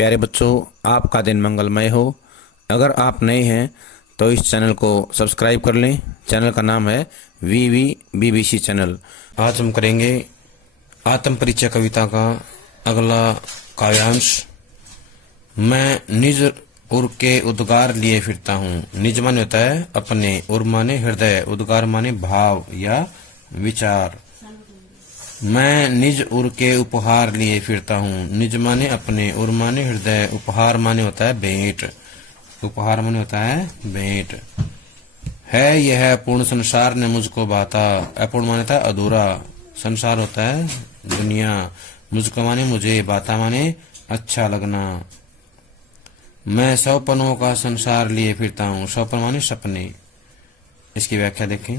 प्यारे बच्चों, आपका दिन मंगलमय हो। अगर आप नए हैं तो इस चैनल को सब्सक्राइब कर लें। चैनल का नाम है BBC चैनल। आज हम करेंगे आत्म परिचय कविता का अगला काव्यांश। मैं निज उर के उद्गार लिए फिरता हूँ। निज माने होता है अपने, उर माने हृदय, उद्गार माने भाव या विचार। मैं निज उर के उपहार लिए फिरता हूँ। निज माने अपने, उर माने हृदय, उपहार माने होता है भेंट। उपहार माने होता है भेंट। है यह पूर्ण संसार ने मुझको बाता। अपूर्ण माने होता है अधूरा। संसार होता है दुनिया। मुझको माने मुझे, बाता माने अच्छा लगना। मैं सौपनों का संसार लिए फिरता हूँ। सौपन माने सपने। इसकी व्याख्या देखें।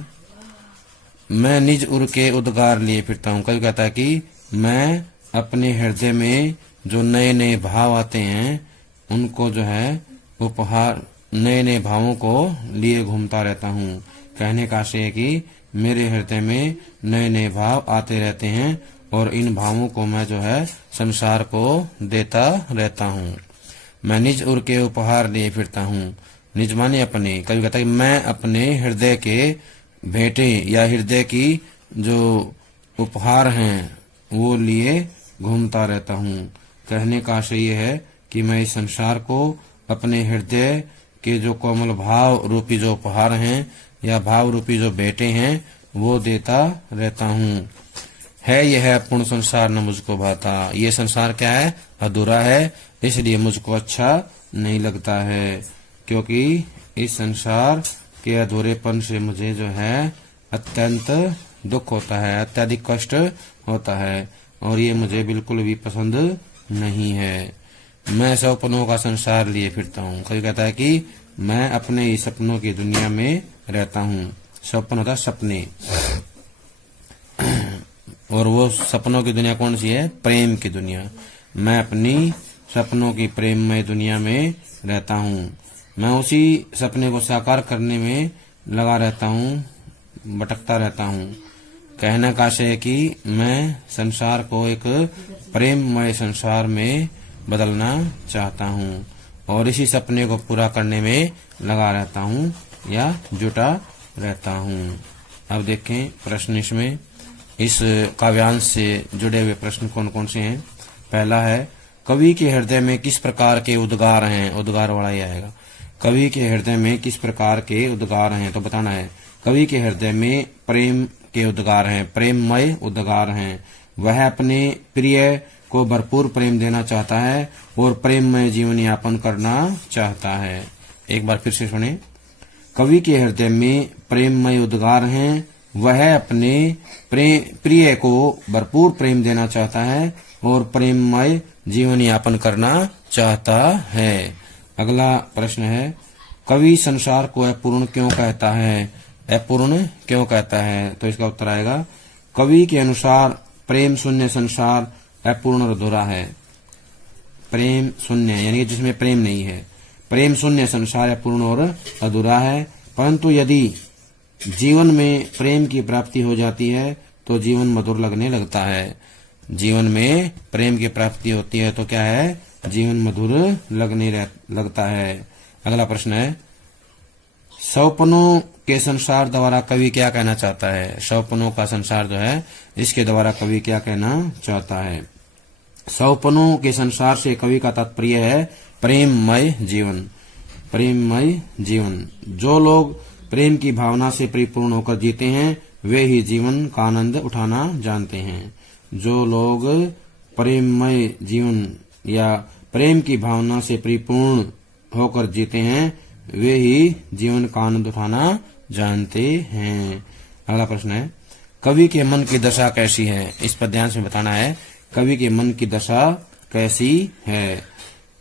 मैं निज उर के उद्गार लिए फिरता हूँ। कभी कहता है कि मैं अपने हृदय में जो नए नए भाव आते हैं उनको जो है उपहार, नए नए भावों को लिए घूमता रहता हूँ। कहने का आशय है कि मेरे हृदय में नए नए भाव आते रहते हैं और इन भावों को मैं जो है संसार को देता रहता हूँ। मैं निज उर के उपहार लिए फिरता हूँ। निज माने अपने। कभी कहता है कि मैं अपने हृदय के भेंटे या हृदय की जो उपहार हैं वो लिए घूमता रहता हूँ। कहने का आशय यह है कि मैं इस संसार को अपने हृदय के जो कोमल भाव रूपी जो उपहार हैं या भाव रूपी जो भेंटे हैं वो देता रहता हूँ। है यह पूर्ण संसार न मुझको भाता। ये संसार क्या है? अधूरा है, इसलिए मुझको अच्छा नहीं लगता है, क्योंकि इस संसार के अधूरेपन से मुझे जो है अत्यंत दुख होता है, अत्यधिक कष्ट होता है और ये मुझे बिल्कुल भी पसंद नहीं है। मैं सपनों का संसार लिए फिरता हूँ। कभी कहता है कि मैं अपने ही सपनों की दुनिया में रहता हूँ। सपन होता है सपने, और वो सपनों की दुनिया कौन सी है? प्रेम की दुनिया। मैं अपनी सपनों की प्रेममय दुनिया में रहता हूँ। मैं उसी सपने को साकार करने में लगा रहता हूँ, भटकता रहता हूँ। कहने का आशय है कि मैं संसार को एक प्रेममय संसार में बदलना चाहता हूँ और इसी सपने को पूरा करने में लगा रहता हूँ या जुटा रहता हूँ। अब देखें प्रश्न इसमें। इस काव्यांश से जुड़े हुए प्रश्न कौन कौन से हैं? पहला है, कवि के हृदय में किस प्रकार के उद्गार हैं? उद्गार वाला ही आएगा। कवि के हृदय में किस प्रकार के उद्गार हैं? तो बताना है। कवि के हृदय में प्रेम के उद्गार हैं, प्रेममय उद्गार हैं। वह अपने प्रिय को भरपूर प्रेम देना चाहता है और प्रेममय जीवन यापन करना चाहता है। एक बार फिर से सुने। कवि के हृदय में प्रेममय उद्गार हैं। वह अपने प्रिय को भरपूर प्रेम देना चाहता है और प्रेममय जीवन यापन करना चाहता है। अगला प्रश्न है, कवि संसार को अपूर्ण क्यों कहता है? अपूर्ण क्यों कहता है? तो इसका उत्तर आएगा, कवि के अनुसार प्रेम शून्य संसार अपूर्ण और अधूरा है। प्रेम शून्य यानी कि जिसमें प्रेम नहीं है, प्रेम शून्य संसार अपूर्ण और अधूरा है। परंतु यदि जीवन में प्रेम की प्राप्ति हो जाती है तो जीवन मधुर लगने लगता है। जीवन में प्रेम की प्राप्ति होती है तो क्या है? जीवन मधुर लगने लगता है। अगला प्रश्न है, सौपनों के संसार द्वारा कवि क्या कहना चाहता है? सौपनों का संसार जो है इसके द्वारा कवि क्या कहना चाहता है? सौपनों के संसार से कवि का तात्पर्य है प्रेममय जीवन। प्रेममय जीवन। जो लोग प्रेम की भावना से परिपूर्ण होकर जीते हैं वे ही जीवन का आनंद उठाना जानते हैं। जो लोग प्रेममय जीवन या प्रेम की भावना से परिपूर्ण होकर जीते हैं वे ही जीवन का आनंद उठाना जानते हैं। अगला प्रश्न है, कवि के मन की दशा कैसी है? इस पर ध्यान से बताना है। कवि के मन की दशा कैसी है?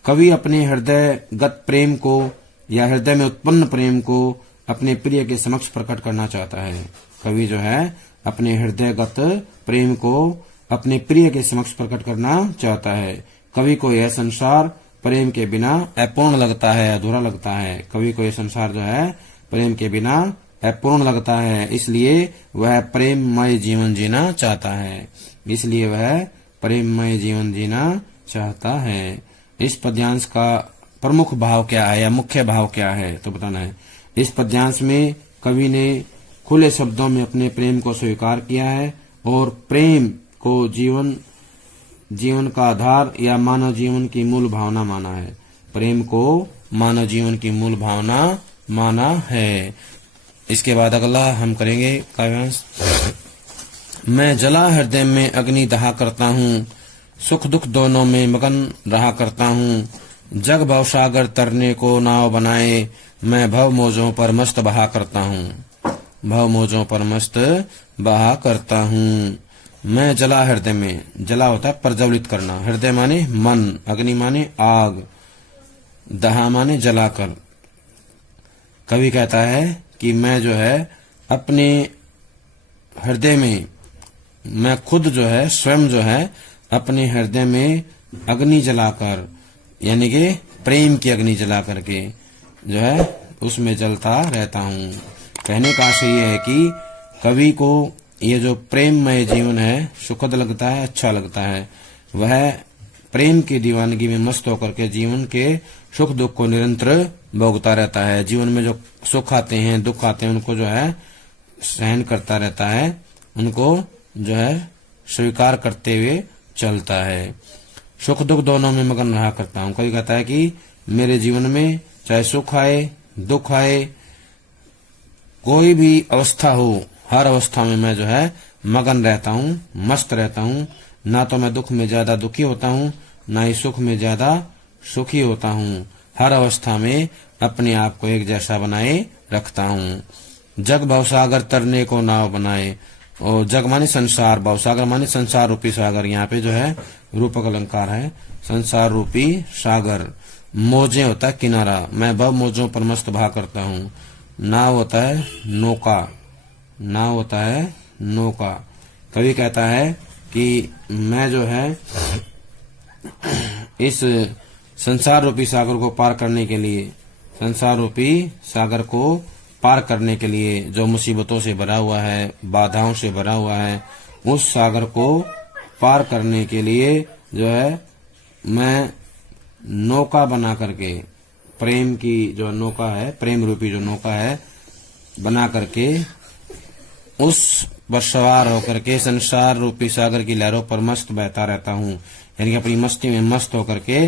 कवि अपने हृदयगत प्रेम को या हृदय में उत्पन्न प्रेम को अपने प्रिय के समक्ष प्रकट करना चाहता है। कवि जो है अपने हृदयगत प्रेम को अपने प्रिय के समक्ष प्रकट करना चाहता है। कवि को यह संसार प्रेम के बिना अपूर्ण लगता है, अधूरा लगता है। कवि को यह संसार जो है प्रेम के बिना अपूर्ण लगता है, इसलिए वह प्रेममय जीवन जीना चाहता है। इसलिए वह प्रेममय जीवन जीना चाहता है। इस पद्यांश का प्रमुख भाव क्या है या मुख्य भाव क्या है, तो बताना है। इस पद्यांश में कवि ने खुले शब्दों में अपने प्रेम को स्वीकार किया है और प्रेम को जीवन का आधार या मानव जीवन की मूल भावना माना है। प्रेम को मानव जीवन की मूल भावना माना है। इसके बाद अगला हम करेंगे काव्यांश। मैं जला हृदय में अग्नि दहा करता हूँ, सुख दुख दोनों में मगन रहा करता हूँ। जग भवसागर तरने को नाव बनाए, मैं भव मोजों पर मस्त बहा करता हूँ। भव मोजों पर मस्त बहा करता हूँ। मैं जला हृदय में, जला होता है प्रज्वलित करना, हृदय माने मन, अग्नि माने आग, दहा माने जलाकर। कवि कहता है कि मैं जो है अपने हृदय में, मैं खुद जो है स्वयं जो है अपने हृदय में अग्नि जलाकर, यानी कि प्रेम की अग्नि जला करके जो है उसमें जलता रहता हूँ। कहने का आशय ये है कि कवि को ये जो प्रेममय जीवन है सुखद लगता है, अच्छा लगता है। वह प्रेम की दीवानगी में मस्त होकर के जीवन के सुख दुख को निरंतर भोगता रहता है। जीवन में जो सुख आते हैं, दुख आते हैं, उनको जो है सहन करता रहता है, उनको जो है स्वीकार करते हुए चलता है। सुख दुख दोनों में मगन रहा करता हूँ। कवि कहता है कि मेरे जीवन में चाहे सुख आए दुख आए, कोई भी अवस्था हो, हर अवस्था में मैं जो है मगन रहता हूँ, मस्त रहता हूँ। ना तो मैं दुख में ज्यादा दुखी होता हूँ, ना ही सुख में ज्यादा सुखी होता हूँ। हर अवस्था में अपने आप को एक जैसा बनाए रखता हूँ। जग भवसागर तरने को नाव बनाए, और जग माने संसार, भवसागर माने संसार रूपी सागर। यहाँ पे जो है रूपक अलंकार है, संसार रूपी सागर। मोजे होता है किनारा, मैं भव मोजों पर मस्त बहा करता हूँ। नाव होता है नौका, नाव होता है नौका। कवि कहता है कि मैं जो है इस संसार रूपी सागर को पार करने के लिए, संसार रूपी सागर को पार करने के लिए जो मुसीबतों से भरा हुआ है, बाधाओं से भरा हुआ है, उस सागर को पार करने के लिए जो है मैं नौका बना करके, प्रेम की जो नौका है, प्रेम रूपी जो नौका है बना करके उस पर सवार होकर के संसार रूपी सागर की लहरों पर मस्त बहता रहता हूँ। यानी कि अपनी मस्ती में मस्त होकर के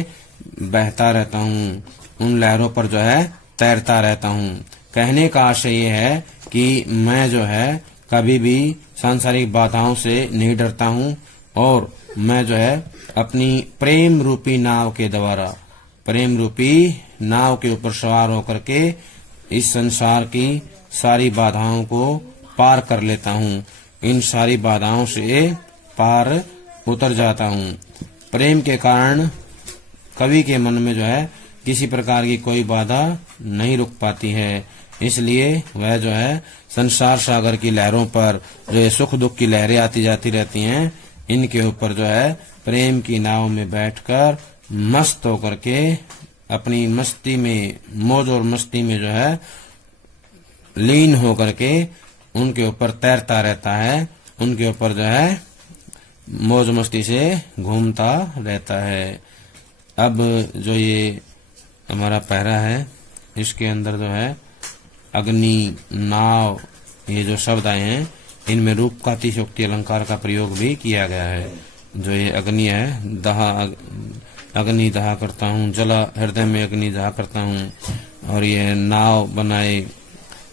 बहता रहता हूँ, उन लहरों पर जो है तैरता रहता हूँ। कहने का आशय ये है कि मैं जो है कभी भी सांसारिक बाधाओं से नहीं डरता हूँ, और मैं जो है अपनी प्रेम रूपी नाव के द्वारा, प्रेम रूपी नाव के ऊपर सवार होकर के इस संसार की सारी बाधाओं को पार कर लेता हूँ। इन सारी बाधाओं से पार उतर जाता हूँ। प्रेम के कारण कवि के मन में जो है किसी प्रकार की कोई बाधा नहीं रुक पाती है, इसलिए वह जो है संसार सागर की लहरों पर जो ये सुख दुख की लहरें आती जाती रहती हैं, इनके ऊपर जो है प्रेम की नाव में बैठकर मस्त होकर के अपनी मस्ती में, मौज और मस्ती में जो है लीन होकर के उनके ऊपर तैरता रहता है, उनके ऊपर जो है मौज मस्ती से घूमता रहता है। अब जो ये हमारा पहरा है, इसके अंदर जो है अग्नि, नाव, ये जो शब्द आए हैं, इनमें रूप का अतिशयोक्ति अलंकार का प्रयोग भी किया गया है। जो ये अग्नि है, दहा, अग्नि दहा करता हूँ, जला हृदय में अग्नि दहा करता हूँ, और ये नाव बनाए,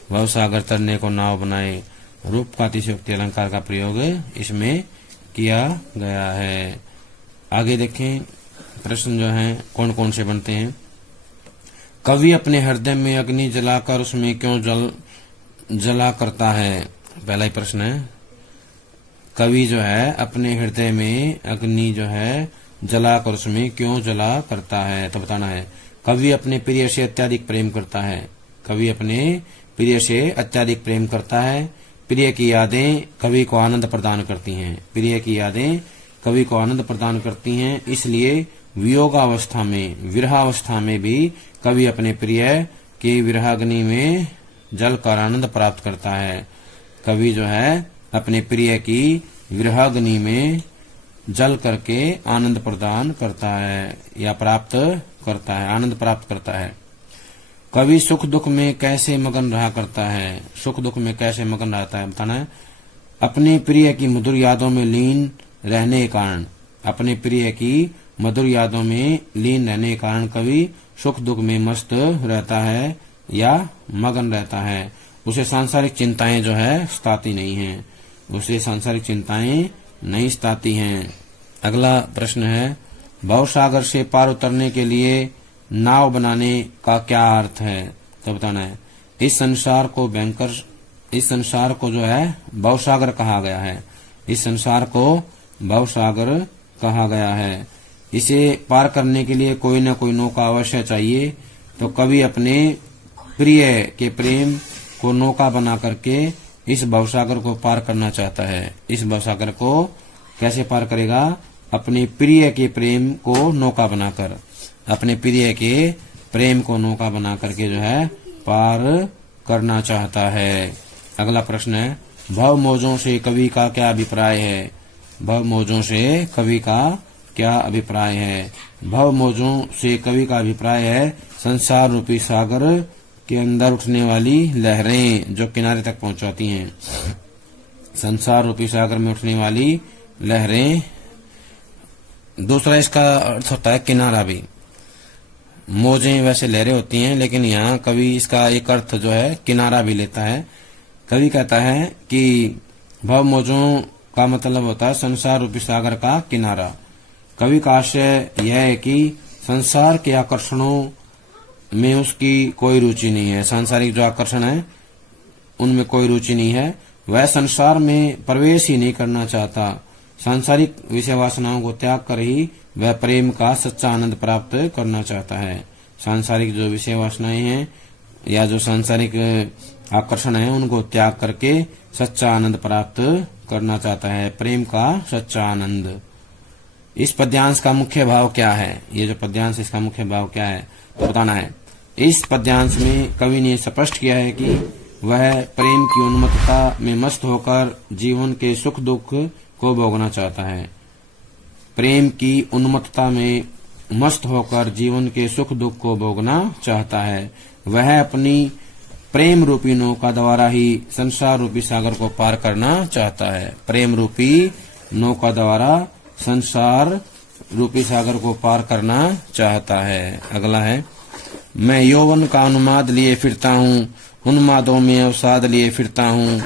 भवसागर तरने को नाव बनाए, रूप का अतिशयोक्ति अलंकार का प्रयोग इसमें किया गया है। आगे देखें प्रश्न जो हैं कौन कौन से बनते हैं। कवि अपने हृदय में अग्नि जलाकर उसमें क्यों जला करता है? पहला ही प्रश्न है। कवि जो है अपने हृदय में अग्नि जो है जलाकर उसमें क्यों जला करता है, तो बताना है। कवि अपने प्रिय से अत्यधिक प्रेम करता है। कवि अपने प्रिय से अत्यधिक प्रेम करता है। प्रिय की यादें कवि को आनंद प्रदान करती हैं। प्रिय की यादें कवि को आनंद प्रदान करती हैं, इसलिए वियोगावस्था में, विरहावस्था में भी कवि अपने प्रिय की विरहाग्नि में जलकर आनंद प्राप्त करता है। कवि जो है अपने प्रिय की विरहाग्नि में जल करके आनंद प्रदान करता है या प्राप्त करता है, आनंद प्राप्त करता है। कवि सुख दुख में कैसे मगन रहा करता है, सुख दुख में कैसे मगन रहता है बताना है। अपने प्रिय की मधुर यादों में लीन रहने के कारण, अपने प्रिय की मधुर यादों में लीन रहने के कारण कवि सुख दुख में मस्त रहता है या मगन रहता है। उसे सांसारिक चिंताएं जो है सताती नहीं हैं, उसे सांसारिक चिंताएं नहीं सताती हैं। अगला प्रश्न है, भवसागर से पार उतरने के लिए नाव बनाने का क्या अर्थ है, तो बताना है। इस संसार को जो है भवसागर कहा गया है, इस संसार को भवसागर कहा गया है। इसे पार करने के लिए कोई न कोई नौका अवश्य चाहिए, तो कवि अपने प्रिय के प्रेम को नौका बना करके इस भवसागर को पार करना चाहता है। इस भवसागर को कैसे पार करेगा, अपने प्रिय के प्रेम को नौका बनाकर, अपने प्रिय के प्रेम को नौका बना करके जो है पार करना चाहता है। अगला प्रश्न है, भव मौजों से कवि का क्या अभिप्राय है, भव मौजों से कवि का क्या अभिप्राय है। भव मौजों से कवि का अभिप्राय है संसार रूपी सागर के अंदर उठने वाली लहरें जो किनारे तक पहुंचाती हैं, संसार रूपी सागर में उठने वाली लहरें। दूसरा इसका अर्थ होता है किनारा भी। मौजें वैसे लहरें होती हैं, लेकिन यहाँ कवि इसका एक अर्थ जो है किनारा भी लेता है। कवि कहता है कि भव मौजों का मतलब होता है संसार रूपी सागर का किनारा। कवि का आशय यह है कि संसार के आकर्षणों में उसकी कोई रुचि नहीं है, सांसारिक जो आकर्षण है उनमें कोई रुचि नहीं है, वह संसार में प्रवेश ही नहीं करना चाहता। सांसारिक विषय वासनाओं को त्याग कर ही वह प्रेम का सच्चा आनंद प्राप्त करना चाहता है। सांसारिक जो विषय वासनाएं हैं या जो सांसारिक आकर्षण है उनको त्याग करके सच्चा आनंद प्राप्त करना चाहता है, प्रेम का सच्चा आनंद। इस पद्यांश का मुख्य भाव क्या है, ये जो पद्यांश इसका मुख्य भाव क्या है तो बताना है। इस पद्यांश में कवि ने स्पष्ट किया है कि वह प्रेम की उन्मत्तता में मस्त होकर जीवन के सुख दुख को भोगना चाहता है। प्रेम की उन्मत्तता में मस्त होकर जीवन के सुख दुख को भोगना चाहता है। वह अपनी प्रेम रूपी नौका द्वारा ही संसार रूपी सागर को पार करना चाहता है। प्रेम रूपी नौका द्वारा संसार रूपी सागर को पार करना चाहता है। अगला है, मैं यौवन का उन्माद लिए फिरता हूँ, उन्मादों में अवसाद लिए फिरता हूँ,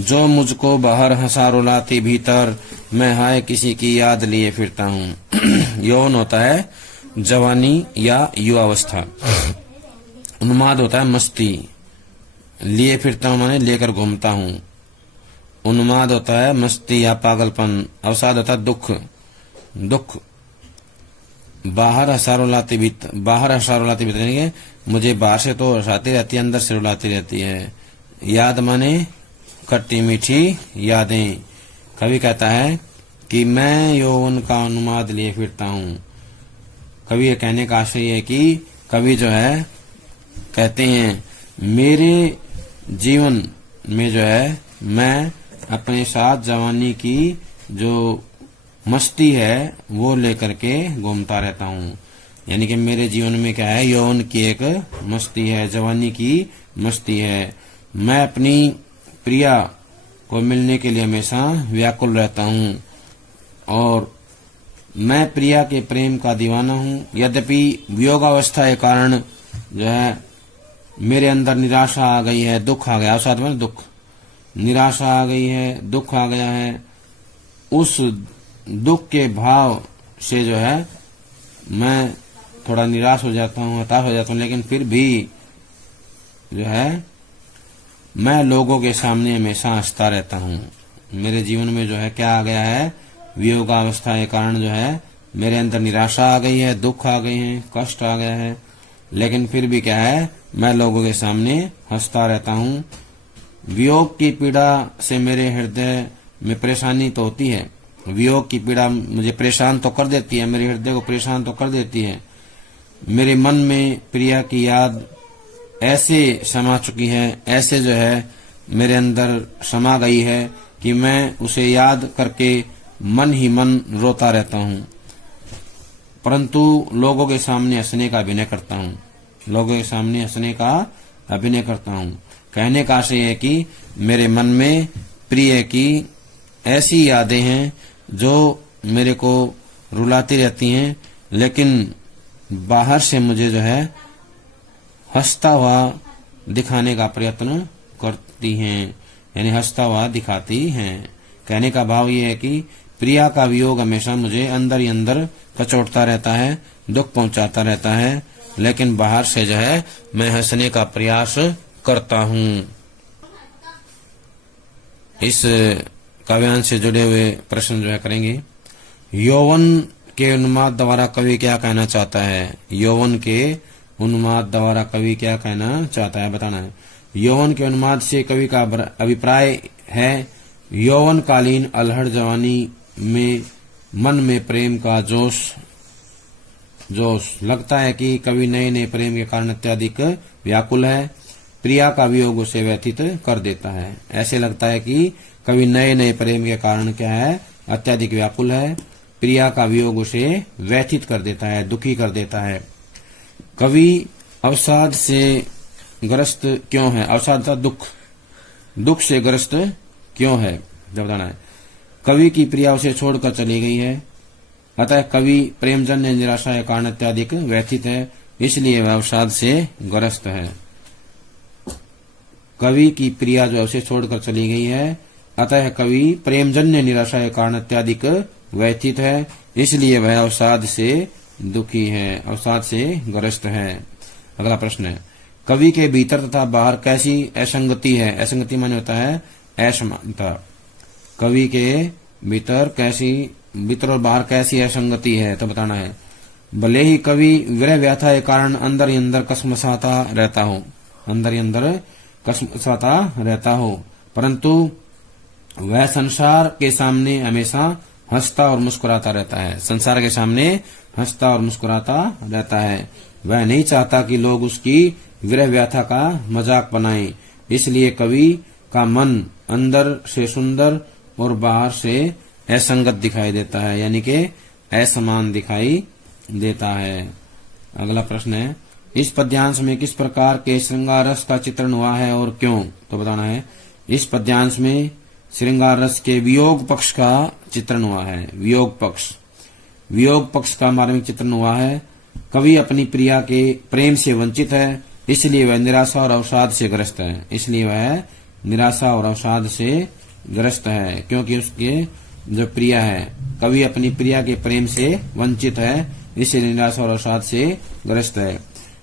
जो मुझको बाहर हंसा रुलाती भीतर, मैं हाय किसी की याद लिए फिरता हूँ। यौवन होता है जवानी या युवावस्था, उन्माद होता है मस्ती, लिए फिरता हूँ माने लेकर घूमता हूँ। उन्माद होता है मस्ती या पागलपन, अवसाद होता है दुख, दुख। बाहर हंसा रुलाती भीतर, मुझे बाहर से तो हंसाती रहती है, अंदर से रुलाती रहती है। याद माने खट्टी मीठी यादें। कवि कहता है कि मैं यौवन का उन्माद लिए फिरता हूँ। कवि कहने का आशय है कि कवि जो है कहते हैं मेरे जीवन में जो है मैं अपने साथ जवानी की जो मस्ती है वो लेकर के घूमता रहता हूँ। यानी कि मेरे जीवन में क्या है, यौवन की एक मस्ती है, जवानी की मस्ती है। मैं अपनी प्रिया को मिलने के लिए हमेशा व्याकुल रहता हूँ और मैं प्रिया के प्रेम का दीवाना हूँ। यद्यपि वियोगावस्था के कारण जो है मेरे अंदर निराशा आ गई है, दुख आ गया, साथ में दुख, निराशा आ गई है, दुख आ गया है। उस दुख के भाव से जो है मैं थोड़ा निराश हो जाता हूँ, हताश हो जाता हूँ, लेकिन फिर भी जो है मैं लोगों के सामने हमेशा हंसता रहता हूँ। मेरे जीवन में जो है क्या आ गया है, वियोगावस्था के कारण जो है मेरे अंदर निराशा आ गई है, दुख आ गए हैं, कष्ट आ गया है, लेकिन फिर भी क्या है मैं लोगों के सामने हंसता रहता हूँ। वियोग की पीड़ा से मेरे हृदय में परेशानी तो होती है, वियोग की पीड़ा मुझे परेशान तो कर देती है, मेरे हृदय को परेशान तो कर देती है। मेरे मन में प्रिया की याद ऐसे समा चुकी है, ऐसे जो है मेरे अंदर समा गई है कि मैं उसे याद करके मन ही मन रोता रहता हूँ, परंतु लोगों के सामने हंसने का अभिनय करता हूँ। लोगों के सामने हंसने का अभिनय करता हूँ। कहने का आशय है कि मेरे मन में प्रिय की ऐसी यादें हैं जो मेरे को रुलाती रहती हैं, लेकिन बाहर से मुझे जो है हंसता हुआ दिखाने का प्रयत्न करती हैं, यानी हंसता हुआ दिखाती हैं। कहने का भाव ये है कि प्रिया का वियोग हमेशा मुझे अंदर ही अंदर कचोटता रहता है, दुख पहुंचाता रहता है, लेकिन बाहर से जो है मैं हंसने का प्रयास करता हूँ। इस काव्यांश से जुड़े हुए प्रश्न जो है करेंगे। यौवन के उन्माद द्वारा कवि क्या कहना चाहता है? यौवन के उन्माद द्वारा कवि क्या कहना चाहता है, बताना है। यौवन के उन्माद से कवि का अभिप्राय है यौवनकालीन अलहड़ जवानी में मन में प्रेम का जोश लगता है कि कवि नए नए प्रेम के कारण अत्यधिक व्याकुल है। प्रिया का वियोग उसे व्यथित कर देता है। ऐसे लगता है कि कवि नए नए प्रेम के कारण क्या है, अत्यधिक व्याकुल है। प्रिया का वियोग उसे व्यथित कर देता है, दुखी कर देता है। कवि अवसाद से ग्रस्त क्यों है? अवसाद का दुख से ग्रस्त क्यों है, जब बताना है। कवि की प्रिया उसे छोड़कर चली गई है, अतः कवि प्रेमजन्य निराशा के कारण अत्यधिक व्यथित है, इसलिए वह अवसाद से ग्रस्त है। कवि की प्रिया जो उसे छोड़कर चली गई है, अतः कवि प्रेमजन्य निराशा के कारण अत्यधिक व्यथित है, इसलिए वह अवसाद से दुखी है, अवसाद से ग्रस्त है। अगला प्रश्न है, कवि के भीतर तथा बाहर कैसी असंगति है? असंगति माने होता है असमानता। कवि के भीतर और बाहर कैसी असंगति है, तो बताना है। भले ही कवि विरह व्यथा के कारण अंदर ही अंदर कसमसाता रहता हो, परंतु वह संसार के सामने हमेशा हंसता और मुस्कुराता रहता है। संसार के सामने हंसता और मुस्कुराता रहता है। वह नहीं चाहता कि लोग उसकी विरह व्यथा का मजाक बनाएं, इसलिए कवि का मन अंदर से सुंदर और बाहर से असंगत दिखाई देता है, यानी कि असमान दिखाई देता है। अगला प्रश्न है, इस पद्यांश में किस प्रकार के श्रृंगार रस का चित्रण हुआ है और क्यों, तो बताना है। इस पद्यांश में श्रृंगार रस के वियोग पक्ष का चित्रण हुआ है। वियोग पक्ष का मार्मिक चित्रण हुआ है। कवि अपनी प्रिया के प्रेम से वंचित है, इसलिए वह निराशा और अवसाद से ग्रस्त है। क्योंकि उसके जो प्रिया है, कवि अपनी प्रिया के प्रेम से वंचित है, इसलिए निराशा और अवसाद से ग्रस्त है।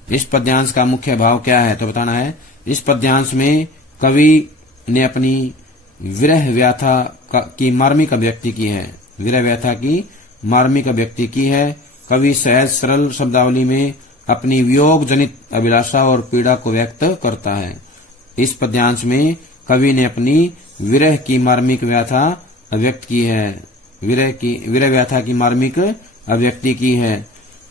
इस पद्यांश का मुख्य भाव क्या है, तो बताना है। इस पद्यांश में कवि ने अपनी विरह व्यथा की मार्मिक अभिव्यक्ति की है। विरह व्यथा की मार्मिक अभिव्यक्ति की है। कवि सहज सरल शब्दावली में अपनी वियोग जनित अभिलाषा और पीड़ा को व्यक्त करता है। इस पद्यांश में कवि ने अपनी विरह की मार्मिक व्यथा अभिव्यक्त की है। विरह व्यथा की मार्मिक अभिव्यक्ति की है।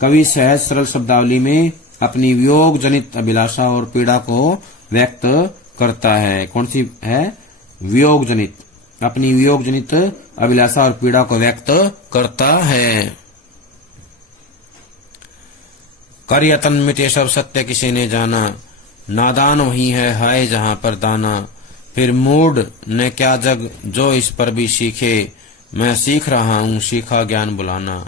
कवि सहज सरल शब्दावली में अपनी वियोग जनित अभिलाषा और पीड़ा को व्यक्त करता है। कौन सी है? वियोग जनित, अपनी वियोग जनित अभिलाषा और पीड़ा को व्यक्त करता है। कर यतन मिटे सब सत्य किसी ने जाना, नादान वही है हाय जहां पर दाना। फिर मूड ने क्या जग जो इस पर भी सीखे, मैं सीख रहा हूँ सीखा ज्ञान बुलाना।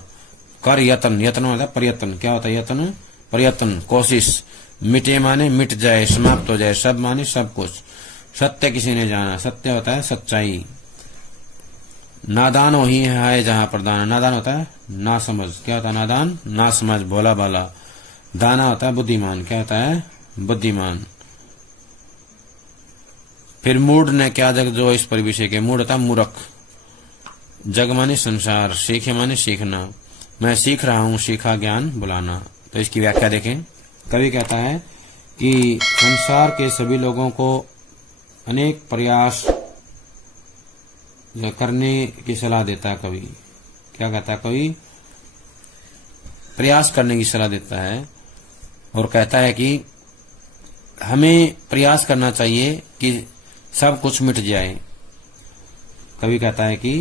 कर यतन, यतन होता है प्रयत्न। क्या होता है यतन? प्रयत्न, कोशिश। मिटे माने मिट जाए, समाप्त हो जाए। सब माने सब कुछ। सत्य किसी ने जाना, सत्य होता है सच्चाई। नादान वही है जहां पर दाना। नादान होता है ना समझ। क्या होता है नादान? ना समझ, भोला भाला। दाना होता है बुद्धिमान। क्या होता है? बुद्धिमान। फिर मूड ने क्या जग जो इस पर भी सीखे। मूड होता है मूर्ख। जग माने संसार, सीखे माने सीखना। मैं सीख रहा हूँ सीखा ज्ञान बुलाना। तो इसकी व्याख्या देखें। कवि कहता है कि संसार के सभी लोगों को अनेक प्रयास करने की सलाह देता है कवि। क्या कहता है कवि? प्रयास करने की सलाह देता है और कहता है कि हमें प्रयास करना चाहिए कि सब कुछ मिट जाए। कवि कहता है कि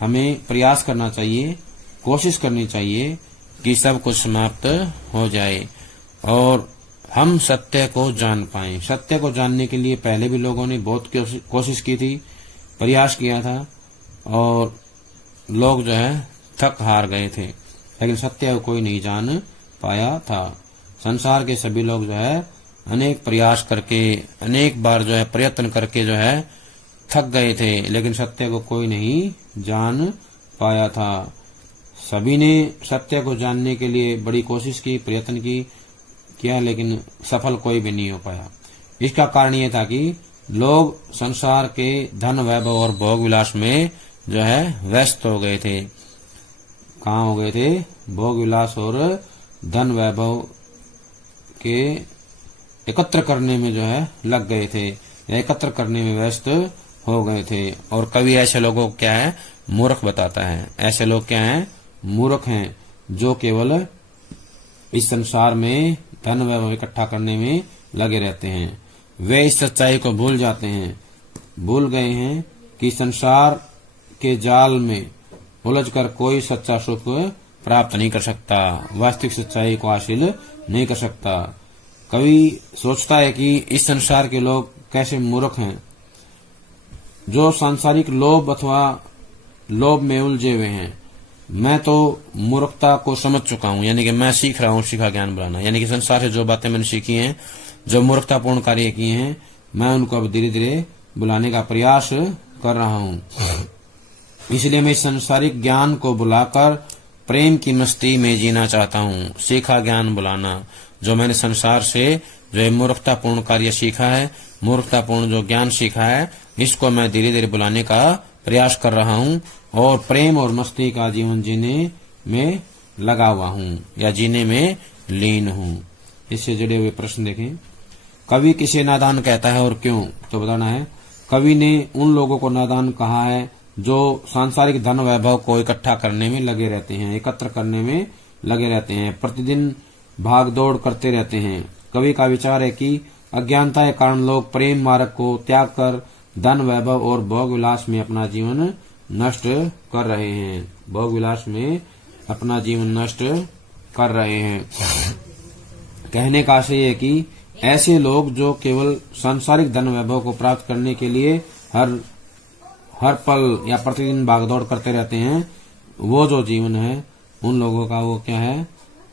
हमें प्रयास करना चाहिए, कोशिश करनी चाहिए कि सब कुछ समाप्त हो जाए और हम सत्य को जान पाएं। सत्य को जानने के लिए पहले भी लोगों ने बहुत कोशिश की थी, प्रयास किया था और लोग जो है थक हार गए थे, लेकिन सत्य को कोई नहीं जान पाया था। संसार के सभी लोग जो है अनेक प्रयास करके, अनेक बार जो है प्रयत्न करके जो है थक गए थे, लेकिन सत्य को कोई नहीं जान पाया था। सभी ने सत्य को जानने के लिए बड़ी कोशिश की, प्रयत्न किया, लेकिन सफल कोई भी नहीं हो पाया। इसका कारण ये था कि लोग संसार के धन, वैभव और भोग विलास में जो है व्यस्त हो गए थे। कहाँ हो गए थे? भोग विलास और धन वैभव के एकत्र करने में जो है लग गए थे, या एकत्र करने में व्यस्त हो गए थे। और कवि ऐसे लोगों को क्या है? मूर्ख बताता है। ऐसे लोग क्या हैं? मूर्ख हैं, जो केवल इस संसार में धन वैभव इकट्ठा करने में लगे रहते हैं। वे इस सच्चाई को भूल जाते हैं, भूल गए हैं कि संसार के जाल में उलझकर कोई सच्चा सुख प्राप्त नहीं कर सकता, वास्तविक सच्चाई को हासिल नहीं कर सकता। कवि सोचता है कि इस संसार के लोग कैसे मूर्ख हैं, जो सांसारिक लोभ अथवा लोभ में उलझे हुए हैं। मैं तो मूर्खता को समझ चुका हूं, यानी कि मैं सीख रहा हूं सीखा ज्ञान बुलाना, यानी कि संसार से जो बातें मैंने सीखी हैं, जो मूर्खतापूर्ण कार्य किए हैं, मैं उनको अब धीरे धीरे बुलाने का प्रयास कर रहा हूं। इसलिए मैं संसारिक ज्ञान को बुलाकर प्रेम की मस्ती में जीना चाहता हूं। सीखा ज्ञान बुलाना, जो मैंने संसार से जो मूर्खतापूर्ण कार्य सीखा है, मूर्खतापूर्ण जो ज्ञान सीखा है, इसको मैं धीरे धीरे बुलाने का प्रयास कर रहा हूं और प्रेम और मस्ती का जीवन जीने में लगा हुआ हूं, या जीने में लीन हूं। इससे जुड़े हुए प्रश्न देखें। कवि किसे नादान कहता है और क्यों? तो बताना है। कवि ने उन लोगों को नादान कहा है जो सांसारिक धन वैभव को इकट्ठा करने में लगे रहते हैं, एकत्र करने में लगे रहते हैं, प्रतिदिन भाग दौड़ करते रहते हैं। कवि का विचार है कि अज्ञानता के कारण लोग प्रेम मार्ग को त्याग कर धन वैभव और भोग विलास में अपना जीवन नष्ट कर रहे हैं। भोग विलास में अपना जीवन नष्ट कर रहे हैं। कहने का आशय है कि ऐसे लोग जो केवल सांसारिक धन वैभव को प्राप्त करने के लिए हर पल या प्रतिदिन भागदौड़ करते रहते हैं, वो जो जीवन है उन लोगों का वो क्या है?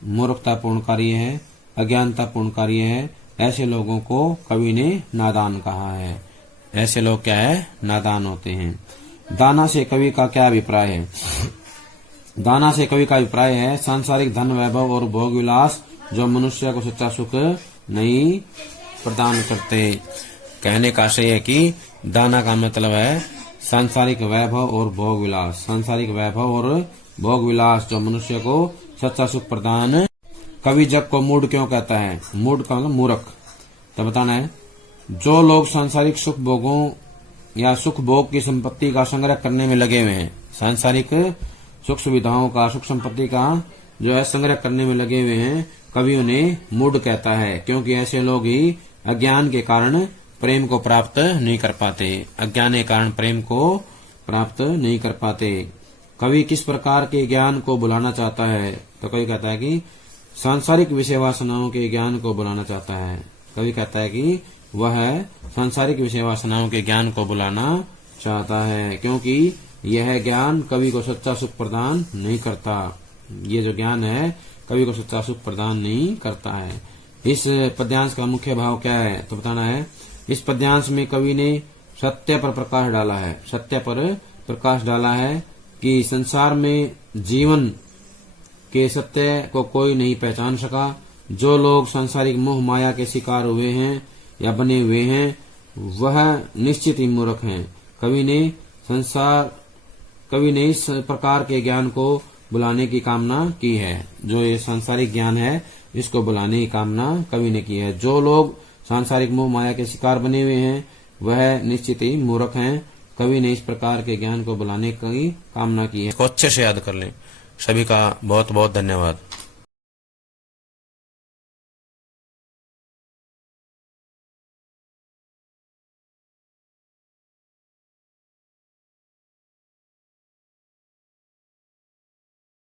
मूर्खतापूर्ण कार्य है, अज्ञानतापूर्ण कार्य है। ऐसे लोगों को कवि ने नादान कहा है। ऐसे लोग क्या है? नादान होते हैं। दाना से कवि का क्या अभिप्राय है? दाना से कवि का अभिप्राय है सांसारिक धन वैभव और भोग विलास जो मनुष्य को सच्चा सुख नहीं प्रदान करते। कहने का आशय है कि दाना का मतलब है सांसारिक वैभव और भोग विलास। सांसारिक वैभव और भोग विलास जो मनुष्य को सच्चा सुख प्रदान। कवि जग को मूढ़ क्यों कहता है? मूढ़ का मतलब मूर्ख। तो बताना है, जो लोग सांसारिक सुख भोगों या सुख भोग की संपत्ति का संग्रह करने में लगे हुए हैं, सांसारिक सुख सुविधाओं का, सुख संपत्ति का जो है संग्रह करने में लगे हुए हैं, कवि उन्हें मूढ़ कहता है, क्योंकि ऐसे लोग ही अज्ञान के कारण प्रेम को प्राप्त नहीं कर पाते। अज्ञान के कारण प्रेम को प्राप्त नहीं कर पाते। कवि किस प्रकार के ज्ञान को बुलाना चाहता है? तो कवि कहता है कि सांसारिक विषय वासनाओं के ज्ञान को बुलाना चाहता है। कवि कहता है कि वह सांसारिक विषय वासनाओं के ज्ञान को बुलाना चाहता है, क्योंकि यह ज्ञान कवि को सच्चा सुख प्रदान नहीं करता। ये जो ज्ञान है कवि को सच्चा सुख प्रदान नहीं करता है। इस पद्यांश का मुख्य भाव क्या है? तो बताना है, इस पद्यांश में कवि ने सत्य पर प्रकाश डाला है। सत्य पर प्रकाश डाला है कि संसार में जीवन के सत्य को कोई नहीं पहचान सका। जो लोग सांसारिक मोह माया के शिकार हुए हैं या बने हुए हैं, वह निश्चित ही मूर्ख हैं। कवि ने इस प्रकार के ज्ञान को बुलाने की कामना की है। जो ये सांसारिक ज्ञान है, इसको बुलाने की कामना कवि ने की है। जो लोग सांसारिक मोह माया के शिकार बने हुए हैं, वह निश्चित ही मूर्ख हैं। कवि ने इस प्रकार के ज्ञान को बुलाने की कामना की है। को अच्छे से याद कर लें। सभी का बहुत बहुत धन्यवाद।